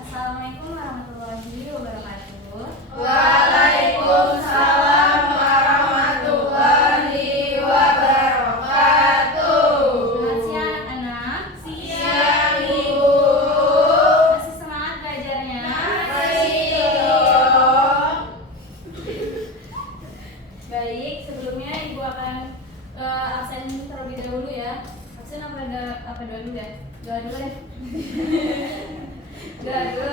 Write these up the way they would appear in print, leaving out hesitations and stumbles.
Assalamualaikum warahmatullahi wabarakatuh. Waalaikumsalam warahmatullahi wabarakatuh. Selamat siang anak-anak. Siang Ibu. Masih semangat belajarnya? Masih. Baik, sebelumnya Ibu akan absen terlebih dahulu ya. Absen apa dulu ya? Doa dulu deh. Doa dulu.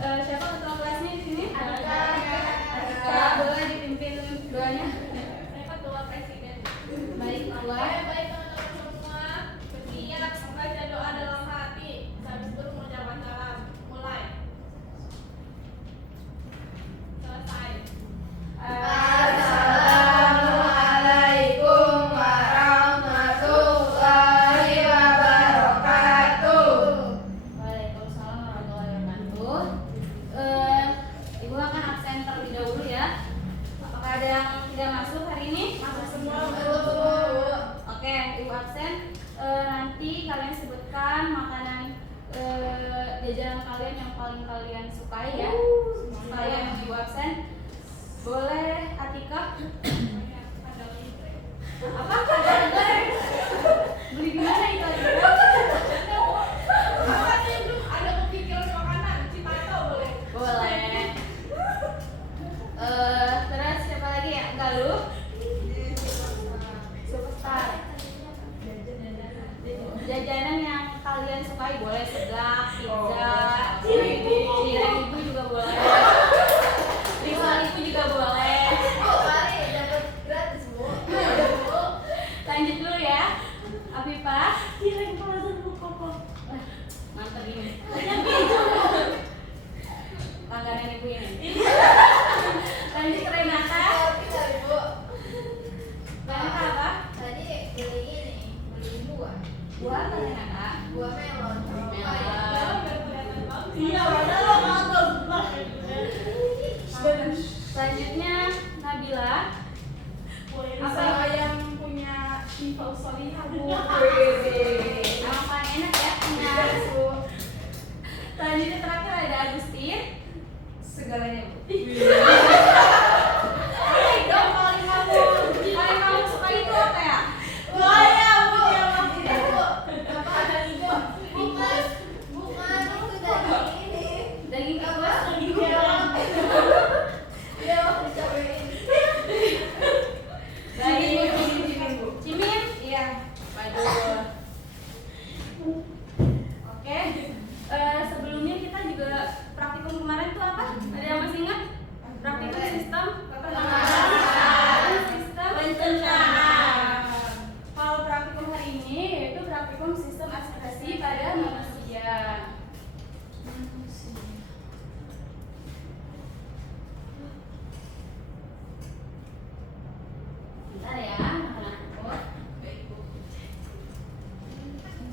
Siapa ketua kelasnya di sini? Atika, boleh dipimpin doanya? Saya ketua presiden. Baik, Allah. Baik teman-teman semua, bersiap membaca doa dalam hati. Habis itu mengucapkan salam. Mulai. Selesai. Assalamualaikum warahmatullahi wabarakatuh. Waalaikumsalam warahmatullahi wabarakatuh. Ibu akan absen terlebih dahulu ya. Apakah ada yang tidak masuk hari ini? Masuk semua, Bu. Oke, Ibu absen. Nanti kalian sebutkan makanan jajanan kalian yang paling kalian sukai ya. Kalian yang Ibu absen. Boleh Atika? Apa? Beli di mana itu Atika? Apa sih belum ada kepikiran makanan? Citato boleh. Boleh. Terus siapa lagi ya? Galuh? Superstar. Jajanan yang kalian sukai boleh seblak, pizza, cireng ibu juga boleh. Risol ibu juga boleh. Mari dapat gratis, Bu. Lanjut dulu ya. Afifah. Cireng perasaan bu koko. Mantap ini. Langganan ibu ini. Lanjut ke Renata. Pintar, Bu. Renata apa? Tadi beli buah. Buah apa Renata? Buah melon. Melon. Iya, Selanjutnya Nabila. Apa yang punya info solihah, Bu? Nama paling enak ya. Selanjutnya terakhir ada Agustin. Segalanya, Bu. Yang paling kamu suka itu apa ya? Wah, ya, Bu, ya, Bu. Apa ada ibu? Bukan itu dari ini. Daging tikus. Dia mau dicobain. Baik. Cimin. Iya. Waduh. Oke. Sebelumnya kita juga praktikum kemarin tuh apa? Ada yang masih ingat? Praktikum sistem sistem pencernaan. Kalau praktikum hari ini yaitu praktikum sistem ekspresi pada manusia. Bentar ya, makan aku.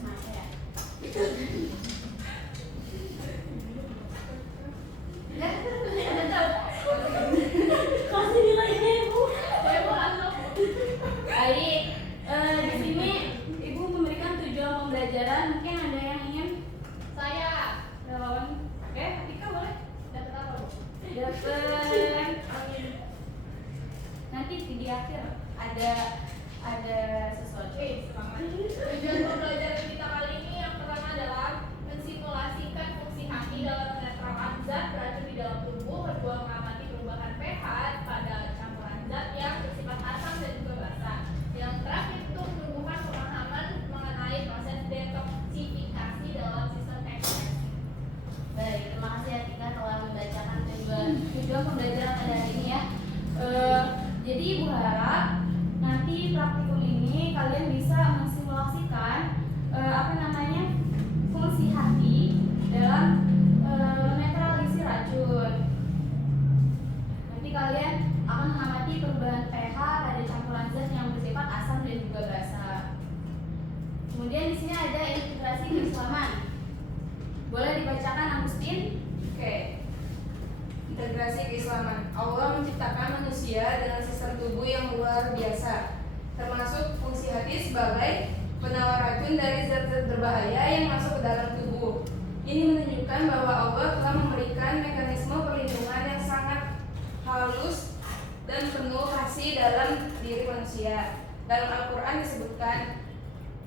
Masa ya? Kasih nilainya ibu. Baik, di sini ibu memberikan tujuan pembelajaran. Mungkin ada yang ingin Saya relawan? Oke, Atika boleh. dapat apa, Bu? Dapat nanti di akhir ada sesuatu. Semangat. Tujuan pembelajaran kita kali ini yang pertama adalah mensimulasikan fungsi hati dalam menetralkan zat beracun di dalam tubuh, kedua mengamati perubahan pH pada campuran zat yang bersifat asam dan juga basa. Yang terakhir itu menumbuhkan pemahaman mengenai proses detoksifikasi dalam sistem ekspresi. Baik, terima kasih Atika telah membacakan tujuan pembelajaran pada hari ini ya. Jadi ibu harap nanti praktikum ini kalian bisa mensimulasikan fungsi hati dalam menetralisir racun. Nanti kalian akan mengamati perubahan pH pada campuran zat yang bersifat asam dan juga basa. Kemudian di sini ada integrasi keislaman. Boleh dibacakan Agustin? Oke. Integrasi keislaman. Allah menciptakan manusia dengan sistem tubuh yang luar biasa, termasuk fungsi hati sebagai penawar racun dari zat-zat berbahaya yang masuk ke dalam tubuh. Ini menunjukkan bahwa Allah telah memberikan mekanisme perlindungan yang sangat halus dan penuh kasih dalam diri manusia. Dalam Al-Quran disebutkan,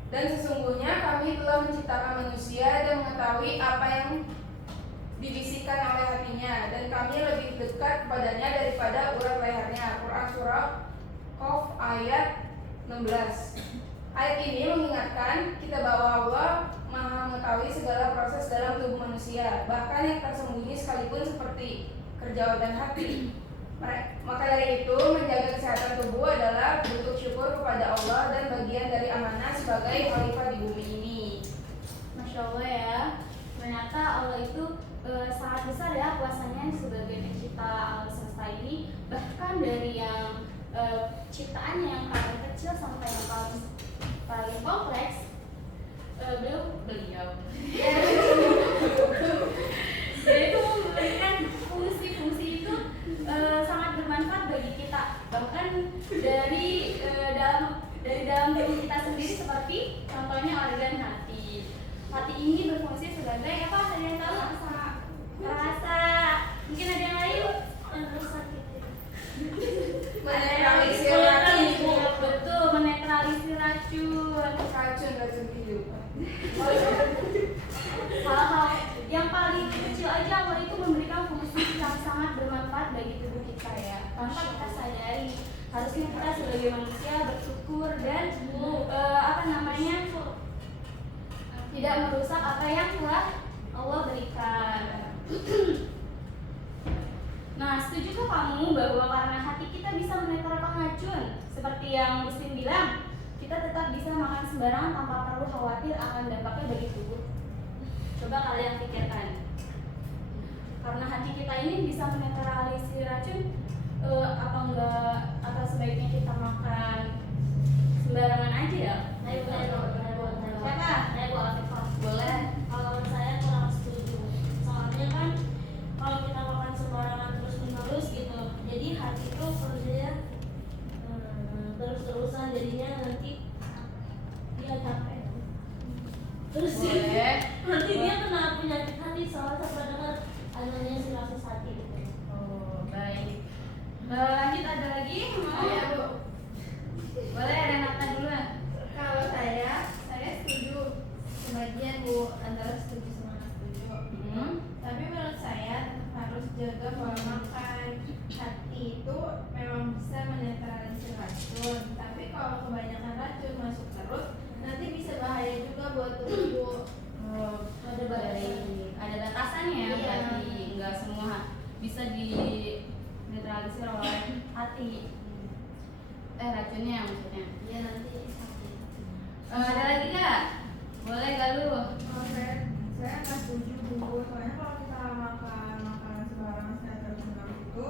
dan sesungguhnya kami telah menciptakan manusia dan mengetahui apa yang dibisikkan oleh hatinya, dan kami lebih dekat kepadanya daripada urat lehernya. Quran Surah Qaf ayat 16. Ayat ini mengingatkan kita bahwa Allah Maha mengetahui segala proses dalam tubuh manusia, bahkan yang tersembunyi sekalipun seperti kerja organ hati. Maka dari itu, menjaga kesehatan tubuh adalah bentuk syukur kepada Allah dan bagian dari amanah sebagai khalifah di bumi ini. Masya Allah ya, ternyata Allah itu sangat besar ya kuasanya sebagai pencipta alam semesta ini. Bahkan dari yang ciptaannya yang paling kecil sampai yang paling kompleks, beliau jadi itu memberikan fungsi-fungsi itu sangat bermanfaat bagi kita, bahkan dari dalam diri kita sendiri, seperti contohnya organ hati. Hati ini berfungsi sebagai apa? Ada yang tahu? Rasa. Mungkin ada yang lain? Menetralisir racun. Betul, menetralisir racun. Racun kehidupan. Hal-hal yang paling kecil aja Allah itu memberikan fungsi yang sangat bermanfaat bagi tubuh kita ya, tanpa kita sadari. Harusnya kita sebagai manusia bersyukur dan tidak merusak apa yang telah Allah berikan. Nah, setujukah kamu bahwa karena hati kita bisa menetralkan racun, seperti yang Muslim bilang, kita tetap bisa makan sembarangan tanpa perlu khawatir akan dampaknya bagi tubuh? Coba kalian pikirkan. Karena hati kita ini bisa menetralisir racun, apa enggak, atau sebaiknya kita makan sembarangan aja ya? Boleh. Kalau saya kurang setuju. Soalnya kan kalau kita makan sembarangan terus-menerus gitu, jadi hati itu kerjanya terus-terusan, jadinya nanti dia capek. Terus Boleh. nanti dia kena penyakit hati soalnya sampai dengar adanya siratus hati gitu. Oh, baik. Lanjut, ada lagi? Iya, Bu. Boleh, ada Nata dulu. Kalau saya setuju sebagian, Bu, antara setuju sama nggak setuju. Tapi menurut saya tetap harus jaga pola makan. Hati itu memang bisa menetralisir racun, tapi kalau kebanyakan racun masuk terus nanti bisa bahaya juga buat tubuh. Ada batasannya ya, Iya. berarti nggak semua bisa dinetralisir oleh hati. Racunnya maksudnya. Ya nanti sakit. Ada lagi nggak? Boleh gak lu? Kalau saya nggak setuju, Bu. Soalnya kalau kita makan makanan sembarangan secara terus-menerus itu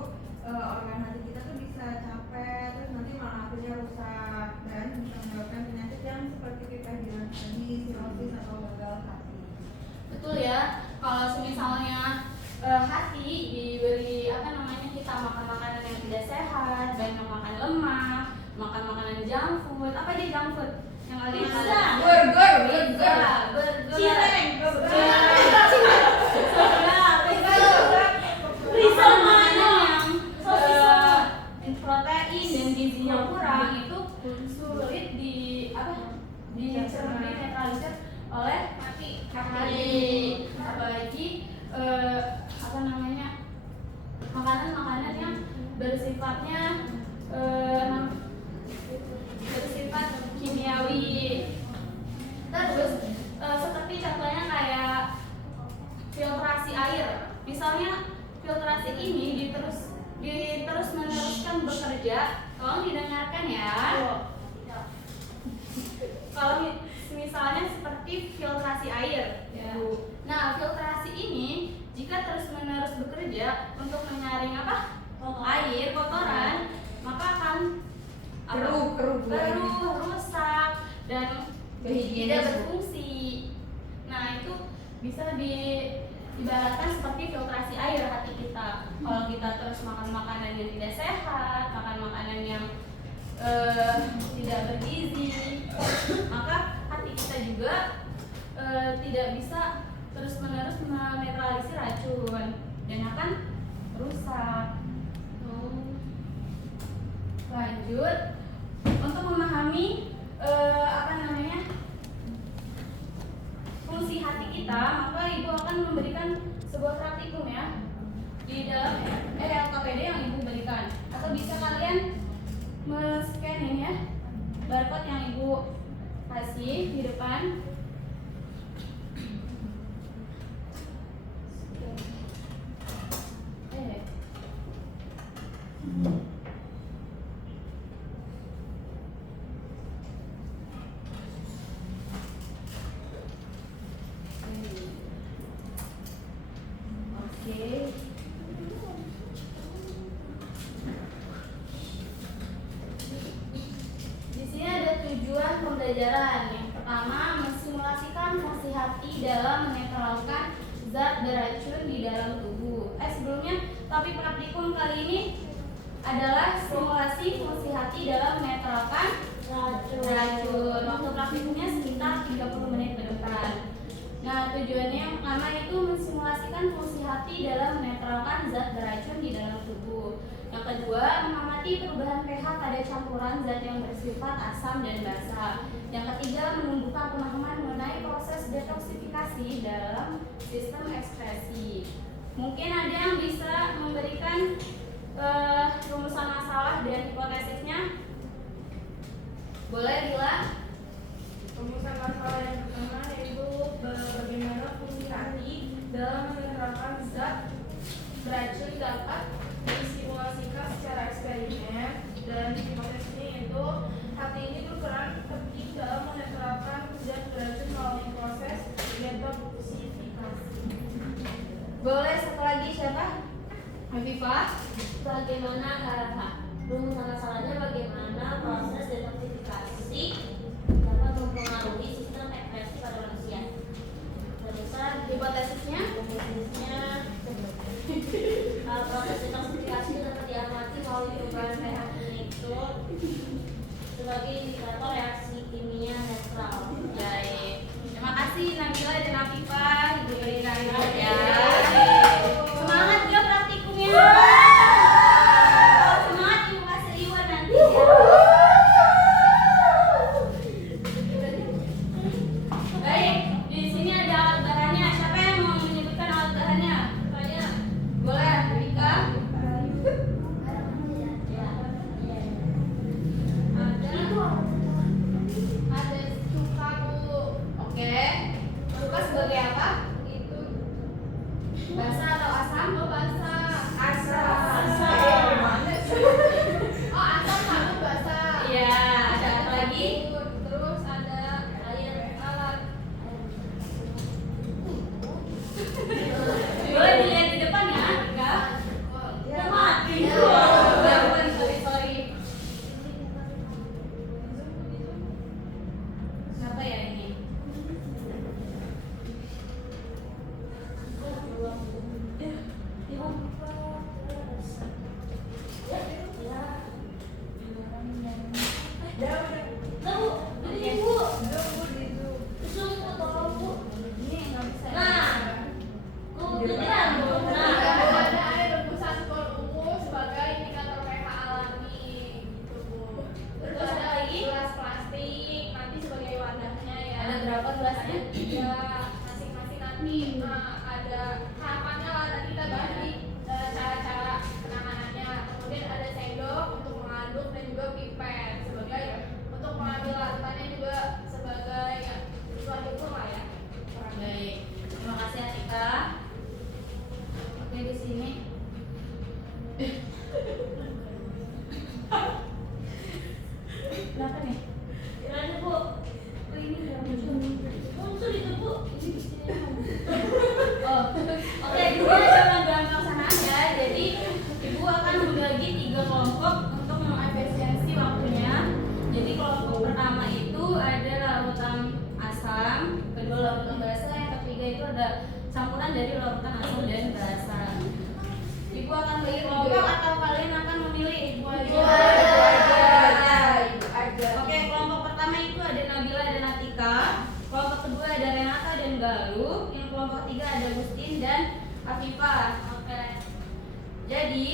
organ hati kita tuh bisa capek, terus nanti malah hatinya rusak dan bisa menyebabkan penyakit yang seperti kita bilang tadi, sirosis atau gagal hati. Betul ya. Kalau misalnya hati diberi kita makan makanan yang tidak sehat, banyak makan lemak, makan makanan junk food. Apa aja junk food? Yang kalian Pizza. Burger. Cireng. Bisa makanan yang protein dan gizinya kurang itu sulit dinetralisir oleh hati. Apalagi makanan-makanan yang bersifat kimiawi. Terus seperti contohnya kayak filtrasi air. Misalnya filtrasi ini terus meneruskan bekerja. Tolong didengarkan ya. Kalau misalnya seperti filtrasi air. Ya. Nah, filtrasi ini jika terus-menerus bekerja untuk menyaring air kotoran, maka akan keruh, rusak dan tidak berfungsi. Nah, itu bisa diibaratkan seperti filtrasi air hati kita. Kalau kita terus makan makanan yang tidak sehat, makan makanan yang tidak bergizi, maka hati kita juga tidak bisa terus-menerus menetralisir racun dan akan rusak. Lanjut, untuk memahami fungsi hati kita, maka ibu akan memberikan sebuah praktikum ya di dalam LKPD yang ibu berikan, atau bisa kalian men-scan ini ya barcode yang ibu kasih di depan. Oke. Di sini ada tujuan pembelajaran. Yang pertama, mensimulasikan fungsi hati dalam menetralkan zat beracun di dalam tubuh. Sebelumnya, topik praktikum kali ini adalah simulasi fungsi hati dalam menetralkan racun. Waktu praktikumnya sekitar 30 menit ke depan. Nah, tujuannya yang pertama itu mensimulasikan fungsi hati dalam menetralkan zat beracun di dalam tubuh. Yang kedua, mengamati perubahan pH pada campuran zat yang bersifat asam dan basa. Yang ketiga, menumbuhkan pemahaman mengenai proses detoksifikasi dalam sistem ekspresi. Mungkin ada yang bisa memberikan rumusan masalah dan hipotesisnya. Boleh, Lila? Rumusan masalah yang pertama yaitu bagaimana fungsi hati dalam menetralkan zat beracun dapat disimulasikan secara eksperimen, dan hipotesisnya yaitu hati ini berperan penting dalam menetralkan zat beracun melalui proses detoksifikasi. Boleh satu lagi siapa? Afifah? Bagaimana rumusan masalahnya bagaimana proses detoksifikasi dapat mempengaruhi sistem ekspresi pada manusia. Terusan Hipotesisnya? Proses detoksifikasi dapat diamati melalui perubahan pH itu sebagai indikator reaksi kimia netral. Baik. Terima kasih Nabila dan Afifah, Ibu berikan ya. Semangat ya praktikumnya. Semangat Ibu kasih reward nanti ya. Baik, di sini ada alat bahannya. Siapa yang mau menyebutkan alat bahannya? Tanya. Boleh, Rika? Ada cuka, Bu. Oke. Cuka sebagai apa? Itu basa atau asam? Oh, basa. Asam. Oh, asam sama basa. Iya, ada apa lagi? Terus ada air alat. Boleh dilihat di depan ya, Rika? Ya, mati. Sorry. Apa ya ini? Ada air rebusan skor ungu sebagai indikator pH alami, gitu Bu. Terus ada lagi gelas plastik nanti sebagai wadahnya ya. Ada berapa gelasnya? Tiga, masing-masing nanti. Nah, ada tahapannya lah, nanti kita bahas di cara-cara penanganannya. Kemudian ada sendok untuk mengaduk dan juga pipet sebagai untuk mengambil larutannya, juga sebagai suatu ukur lah ya. Baik, terima kasih Atika. Oke, di sini kenapa nih? Gimana Bu? Ini udah Muncul itu Bu. ini di sini. Oh, oke, dulu dalam pelaksanaan ya. Jadi ibu akan membagi 3 kelompok untuk mengefisiensi waktunya. Jadi kelompok pertama itu ada larutan asam, kedua larutan basa, yang ketiga itu ada campuran dari larutan asam dan basa. Afifah. Oke. Jadi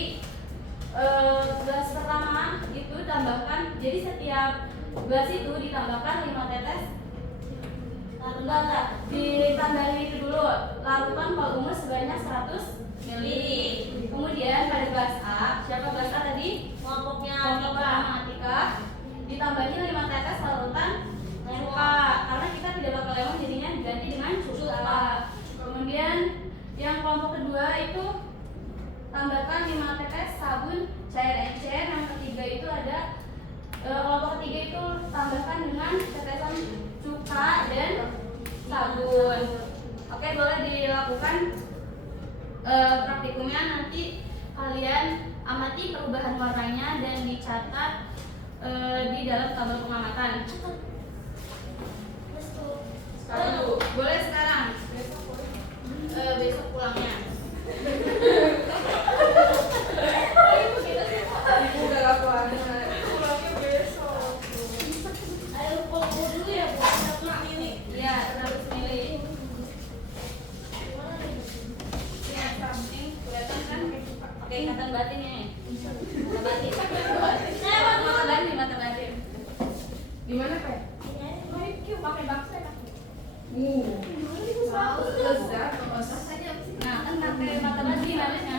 gelas pertama itu tambahkan, jadi setiap gelas itu ditambahkan 5 tetes. Enggak, ditambahin itu dulu. Larutan volume sebanyak 100 ml. Kemudian pada gelas A, siapa gelas A tadi? Kelompoknya Kelompok Atika. pertama Atika. Ditambahin 5 tetes larutan cuka, karena kita tidak pakai lemon jadinya diganti dengan cuka. Kemudian yang kelompok kedua itu tambahkan 5 tetes sabun cair encer. Yang ketiga itu ada kelompok ketiga itu tambahkan dengan tetesan cuka dan sabun. Oke, boleh dilakukan praktikumnya. Nanti kalian amati perubahan warnanya dan dicatat di dalam tabel pengamatan. Boleh sekarang. Besok pulangnya. Ibu udah lakukan. Pulangnya besok. Ayo kelompok dulu ya, Bu. Satu pilih. Iya, harus milih. Gimana nih? Ini samping kelihatan kan? Oke, ikatan batin ya. Mata batin. Mata batin, mata batin. Gimana, Pe? Ini aja. Yuk pakai bakso ya. Lezat. Nah, kan pakai mata batin harusnya.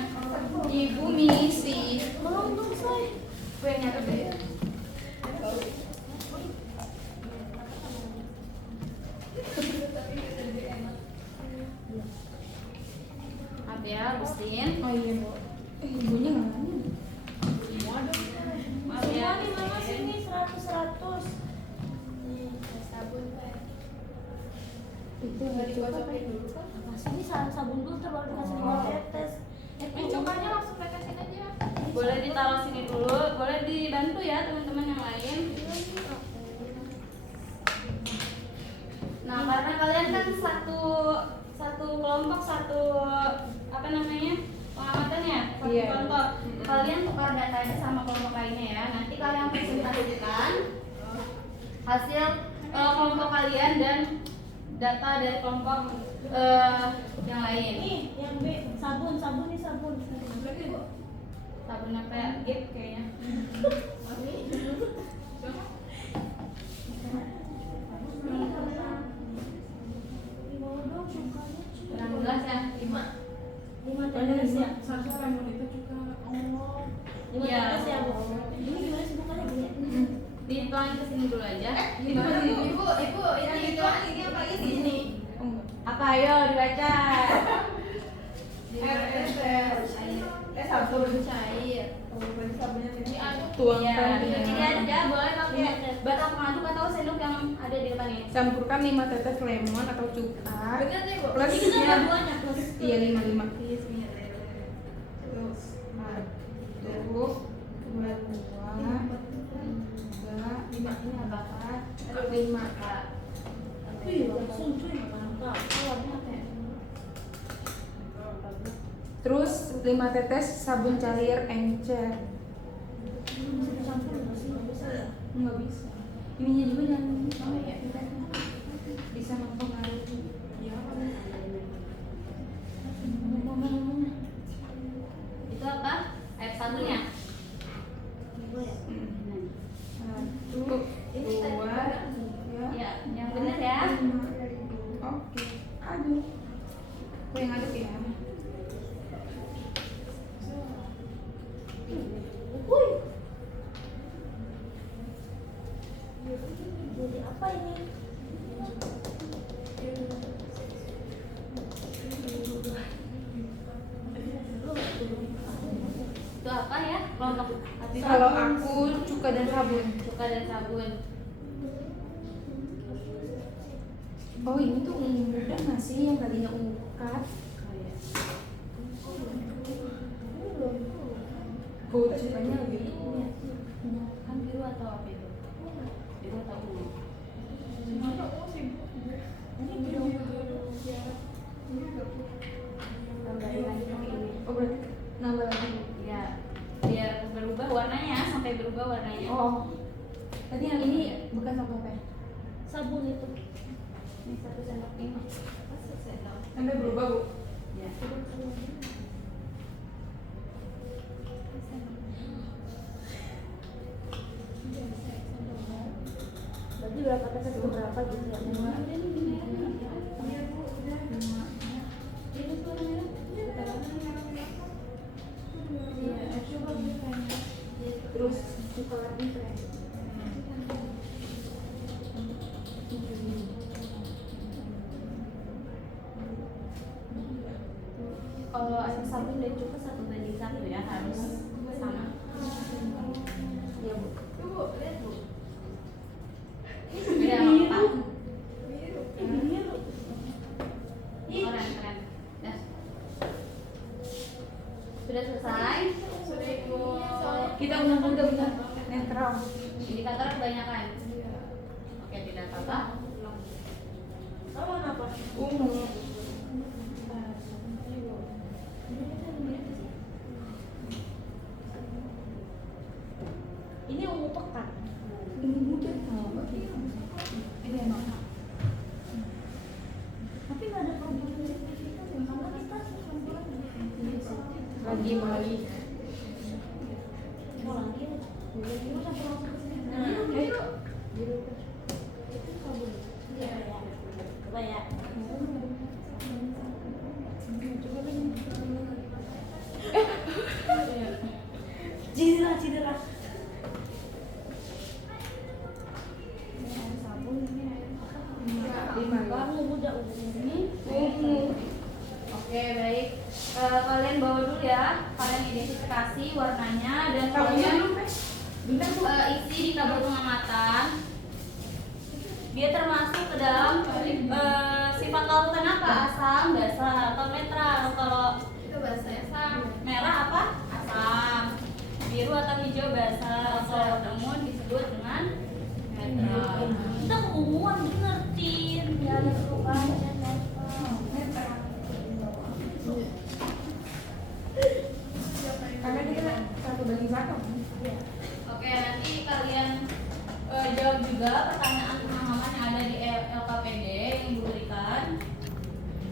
Ibu misi. Belum selesai. Gue yang nyatet deh. Maaf ya, Agustin. Oh iya, Bu. Ibunya nggak nanya. Maaf ya. Semua nih Mama sini 100. Nih, sabun Pak. Itu nggak dicocokin dulu kan? Masih ini sabun dulu terbaru dikasih 5 tetes. Cukanya langsung tetesin aja. Boleh ditaruh sini dulu, boleh dibantu ya teman-teman yang lain. Nah, karena kalian kan satu kelompok, satu apa namanya, pengamatan ya, satu Iya. kelompok. Kalian tukar datanya sama kelompok lainnya ya. Nanti kalian presentasikan hasil kelompok kalian dan data dari kelompok yang lain. Nih, yang B, sabun nih sabun. Sabun apa ya? Gip kayaknya. Di bawah dong cukanya. Kurang jelas ya? 5 tetes ya. Satu lemon itu juga. Oh. 5 Iya. tetes ya, Bu. Ini gimana sih bukannya Bu ya? Dituangin ke sini dulu aja. Gimana, Bu? Ibu ini apa ini? Apa ayo dibaca? Sabun cair. Sabunnya Diaduk. tuangkan Iya, ini aja boleh pakai batang pengaduk atau sendok yang ada di depan ini. campurkan 5 tetes lemon atau cuka Bener nih, Bu. plus Ini kita ya, buahnya plus. iya 5 terus jeruk 2 buah 3 ini apa kan 5 Kak. Wih, langsung cuy mantap. Warnanya apa ya? terus 5 tetes sabun cair encer Campur nggak sih? Nggak bisa ya? nggak bisa ininya juga jangan oh ya bisa mempengaruhi ya Itu apa? Air sabunnya. Ibu ya. 1 2 Ya, yang benar ya. 5 oke aduk gue yang aduk ya Wih. Jadi apa ini? Itu apa ya? Kelompok Afifah. kalau aku cuka dan sabun Cuka dan sabun. oh ini tuh ungu muda nggak sih yang tadinya ungu pekat oh cukanya lebih ini ya Kan biru atau apa itu? Biru atau ungu? Tambahin lagi pakai ini. oh berarti nambah lagi Ya, biar berubah warnanya sampai berubah warnanya. oh tadi yang ini bukan sabun apa ya Sabun itu. Ini 1 sendok ini. sampai berubah bu Ya. Berarti berapa tes itu berapa gitu ya? Iya Bu, udah 5. Iya, coba bukannya. Terus coklatnya keren. Kalau asam sabun dan cuka 1:1 ya, harus sama. Iya Bu. Tuh Bu, lihat Bu. Beda sama apa? Biru. Keren, keren. Ya. Sudah selesai. Sudah Ibu. Kita udah netral. Indikator kebanyakan. Oke, tidak apa-apa. Kamu apa? Ungu. Ini ungu pekat. Ungu muda. Ini emang. Tapi nggak ada problem sertifikat ya, karena kita perempuan. Lagi. Mau lagi ya? Mau sampai langsung ke sini. Ayo. Itu kabur. Iya ya. Coba ya. Cedera. Kamu muda ini. Ungu. Oke, baik. Kalian bawa dulu ya. Kalian identifikasi warnanya dan kalian isi di tabel pengamatan. Dia termasuk ke dalam sifat larutan apa? Asam, basa, atau netral. Kalau Itu bahasa asam. merah apa? Asam. Biru atau hijau basa. Kalau ungu disebut dengan netral. Kita keumuman ngertiin ya ada perubahan dan level. Karena dia 1:1. Oke, nanti kalian jawab juga pertanyaan pemahaman yang ada di LKPD yang Ibu berikan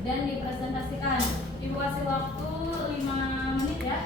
dan dipresentasikan. Ibu kasih waktu 5 menit ya.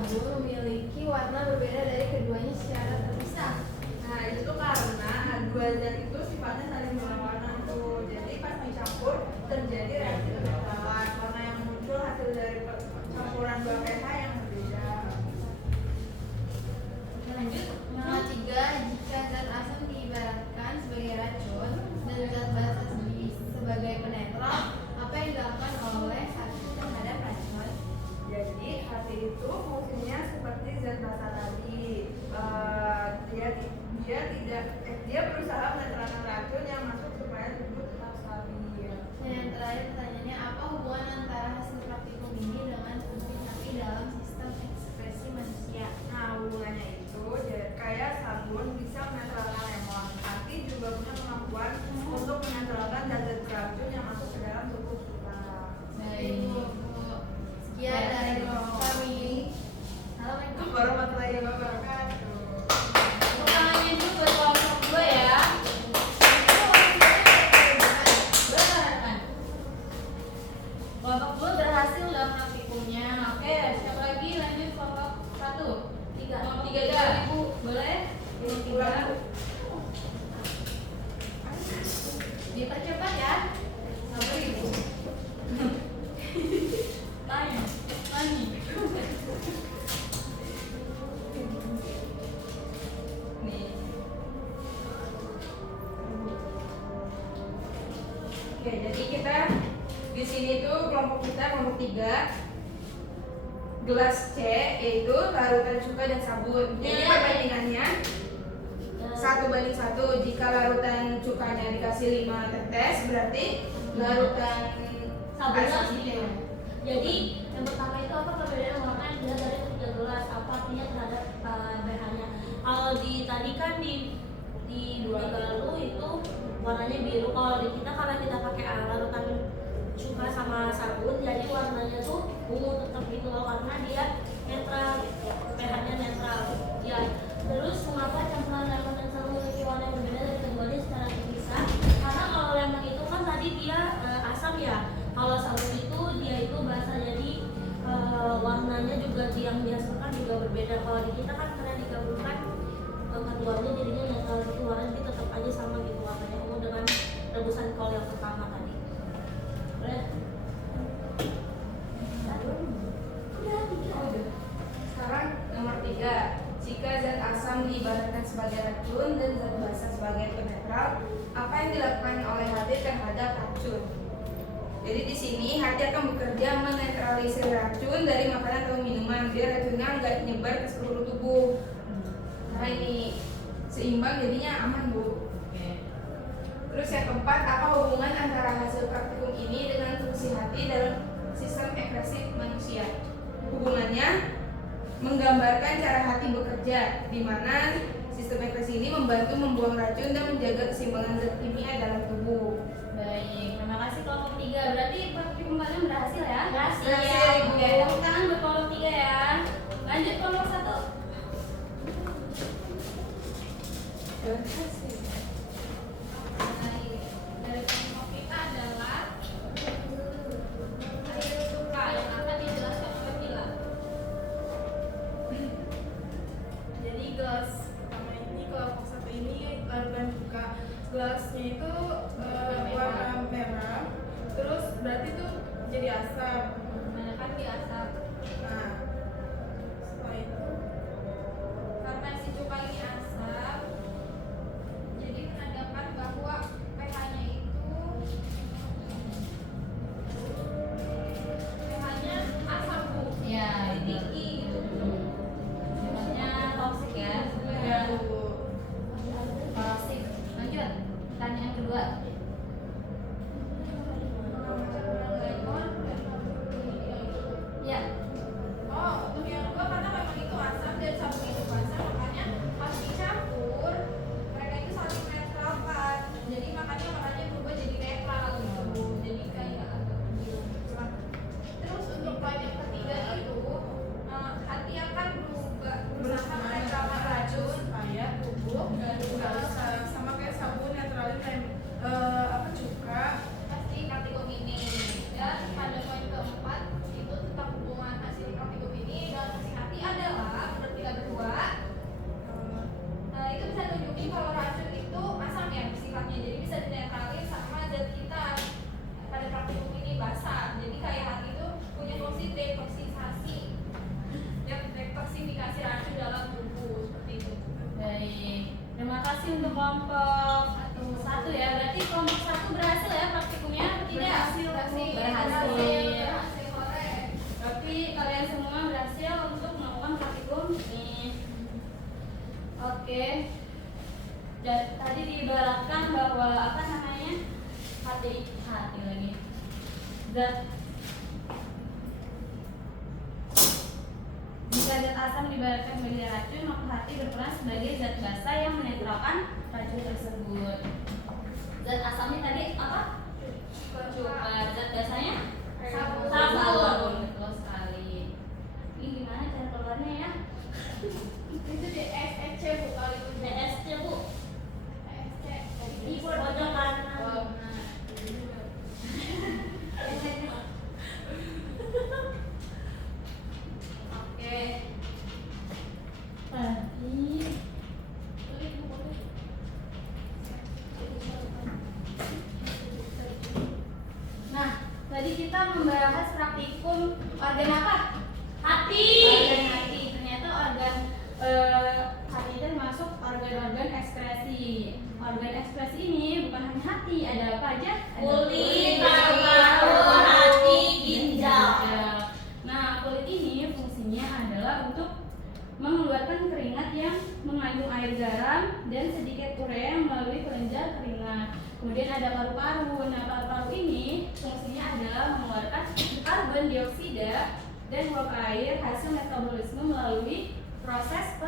sabun memiliki warna berbeda dari keduanya secara terpisah? Nah itu tuh karena dua zat itu sifatnya saling berlawanan tuh. Jadi pas dicampur terjadi reaksi kenetralan. Warna yang muncul hasil dari campuran dua pH yang berbeda. Lanjut, nomor 3, jika zat asam diibaratkan sebagai racun dan zat basa sebagai penetral, apa yang dilakukan oleh hati terhadap racun? Jadi hati itu fungsinya seperti zat basa tadi. Dia berusaha menetralkan racun yang masuk supaya tubuh tetap stabil. Dan yang terakhir pertanyaannya, apa hubungan antara hasil praktikum ini dengan fungsi hati dalam sistem ekspresi manusia? Nah hubungannya itu kayak sabun bisa menetralkan lemon. Hati juga punya kemampuan untuk menetralkan zat-zat beracun yang masuk ke dalam tubuh kita. Baik, Bu. Sekian dari kami. Assalamualaikum Warahmatullahi wabarakatuh. Tepuk tangannya dulu buat kelompok 2 ya. Benar kan? Kelompok 2 berhasil dalam praktikumnya. Oke, siapa lagi? Lanjut kelompok 1. 3. Kelompok 3 Ibu, boleh? Kelompok 3. Dipercepat ya. Sabar Ibu. Tanya, Mani. Nih. Oke, jadi kita di sini tuh kelompok 3 gelas C yaitu larutan cuka dan sabun. Jadi perbandingannya 1:1. Jika larutan cukanya dikasih 5 tetes, berarti larutan Sabunnya asam gitu. Jadi yang pertama itu apa perbedaan warna yang dilihat dari 3 gelas, apa artinya terhadap pH-nya. Kalau di tadi kan di dua galu itu warnanya biru. Kalau di kita karena kita pakai larutan cuka sama sabun, jadi warnanya tuh ungu tetap gitu loh, karena dia netral, pH-nya netral. Ya. Terus mengapa campuran lemon dan sabun memiliki warna yang berbeda dari keduanya secara terpisah? Karena kalau lemon itu kan tadi dia asam ya. Kalau sabun itu dia itu basa, jadi warnanya juga yang dihasilkan juga berbeda. Kalau di kita kan karena digabungkan keduanya jadinya netral gitu, warnanya jadi tetap aja sama gitu warnanya ungu dengan rebusan kol yang pertama tadi. Boleh? Sekarang nomor 3. Jika zat asam diibaratkan sebagai racun dan zat basa sebagai penetral, apa yang dilakukan oleh hati terhadap racun? Jadi di sini hati akan bekerja menetralisir racun dari makanan atau minuman biar racunnya nggak nyebar ke seluruh tubuh. Nah ini seimbang jadinya aman Bu. Terus yang keempat, apa hubungan antara hasil praktikum ini dengan fungsi hati dalam sistem ekspresi manusia? Hubungannya menggambarkan cara hati bekerja, di mana sistem ekspresi ini membantu membuang racun dan menjaga keseimbangan zat kimia dalam tubuh. Baik, terima kasih kelompok 3. Berarti praktikum kalian berhasil ya? Berhasil. Oke, tepuk tangan buat kelompok 3 ya. Lanjut kelompok 1. Dari kelompok kita adalah air suka yang akan dijelaskan oleh Pila. Jadi gelas pertama ini kelompok 1 ini larutan cuka. Gelasnya itu warna merah. Terus berarti tuh jadi asam. Mana kan di asap. kasih untuk kelompok satu ya. Berarti kelompok satu berhasil ya praktikumnya atau tidak? Berhasil. Berarti kalian semua berhasil untuk melakukan praktikum ini. Oke. Dan tadi diibaratkan bahwa apa namanya? Hati lagi. Jika zat asam diibaratkan sebagai racun, maka hati berperan sebagai zat basa yang menetralkan racun tersebut. Zat asamnya tadi apa? Cuka. Zat basanya? Sabun. Betul sekali. Ini gimana cara keluarnya ya? Itu di SSC Bu kali itu. DSC Bu. SSC. Pojok kanan. Oke. Tadi nah, tadi kita membahas praktikum organ apa? Hati. Organ hati. Ternyata organ hati itu termasuk organ-organ ekspresi. Organ ekspresi ini bukan hanya hati, ada apa aja? Ada Kulit, paru-paru, hati, ginjal. Nah, kulit ini fungsinya adalah untuk mengeluarkan keringat yang mengandung air garam dan sedikit urea melalui kelenjar keringat. Kemudian ada paru-paru. Nah, paru-paru ini fungsinya adalah mengeluarkan karbon dioksida dan uap air hasil metabolisme melalui proses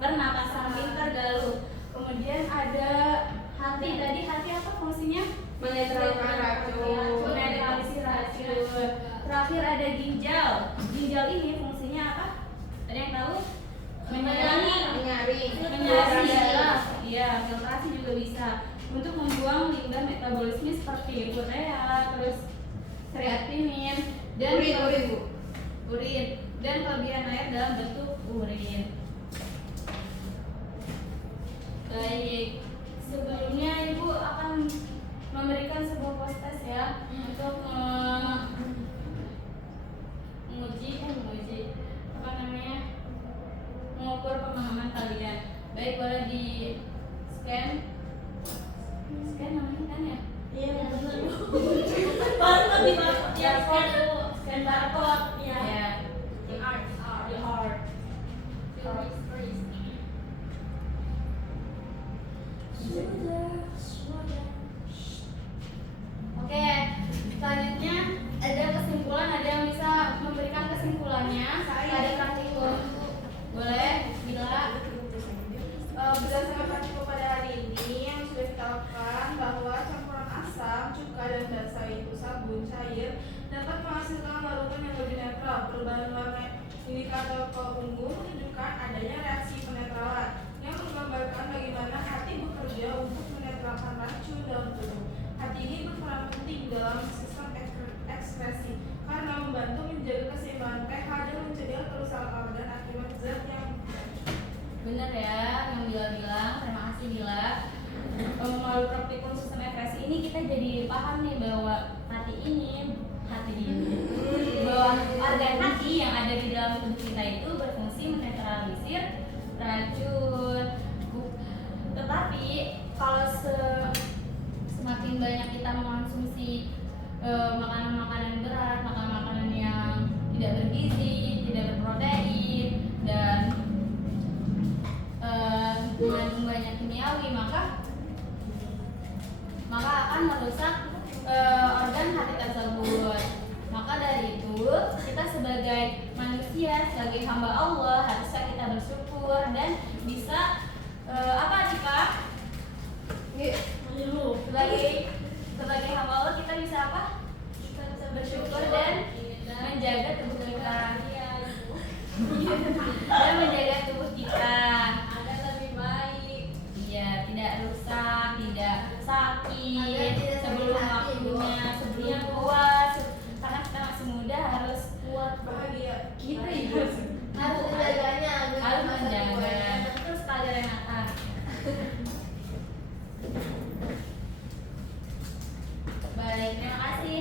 pernapasan pintar galuh. Kemudian ada hati. Tadi hati apa fungsinya? Menetralkan racun. Menetralisir racun. Terakhir ada ginjal. Ginjal ini fungsinya apa? Ada yang tahu? Menyaring. Menyaring darah. Iya, filtrasi juga bisa. Untuk membuang limbah metabolisme seperti urea, terus kreatinin dan Urin, Bu. urin dan kelebihan air dalam bentuk urin. Baik, sebelumnya Ibu akan memberikan sebuah post-test ya untuk menguji apa namanya, mengukur pemahaman kalian. Baik, boleh di scan namanya kan ya? Iya benar Bu. Barcode di barcode ya, scan barcode ya. Ya. The Heart. Oke, selanjutnya ada kesimpulan, ada yang bisa memberikan kesimpulannya pada praktikum. Boleh, Bila? Berdasarkan praktikum pada hari ini yang sudah kita lakukan bahwa campuran asam, cuka, dan basa itu sabun cair dapat menghasilkan larutan yang lebih netral. Perubahan warna indikator ungu menunjukkan adanya reaksi penetralan yang menggambarkan bagaimana hati bekerja untuk menetralkan racun dalam tubuh. Hati ini berperan penting dalam sistem ekspresi karena membantu menjaga keseimbangan pH dan mencegah kerusakan organ akibat zat yang Bener ya yang Bila bilang. Terima kasih Bila. Melalui praktikum sistem ekspresi ini kita jadi paham nih bahwa hati ini bahwa organ hati yang ada di dalam tubuh kita itu berfungsi menetralisir racun. Tetapi kalau semakin banyak kita mengonsumsi makanan-makanan berat, makanan-makanan yang tidak bergizi, tidak berprotein, dan mengandung banyak kimiawi, maka akan merusak organ hati tersebut. Maka dari itu kita sebagai manusia, sebagai hamba Allah harusnya kita bersyukur dan bisa apa nih Kak? Sebagai hamba Allah kita bisa apa? Kita bisa bersyukur dan menjaga tubuh kita. Dan menjaga tubuh kita agar lebih baik. Iya, tidak rusak, tidak sakit sebelum waktunya, sebelum tua. Karena kita masih muda harus kuat, bahagia. gitu ya. Harus menjaganya, harus menjaga. Terus sekali Renata. Baik, terima kasih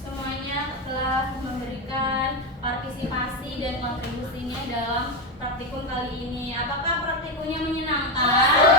semuanya telah memberikan partisipasi dan kontribusinya dalam praktikum kali ini. Apakah praktikumnya menyenangkan?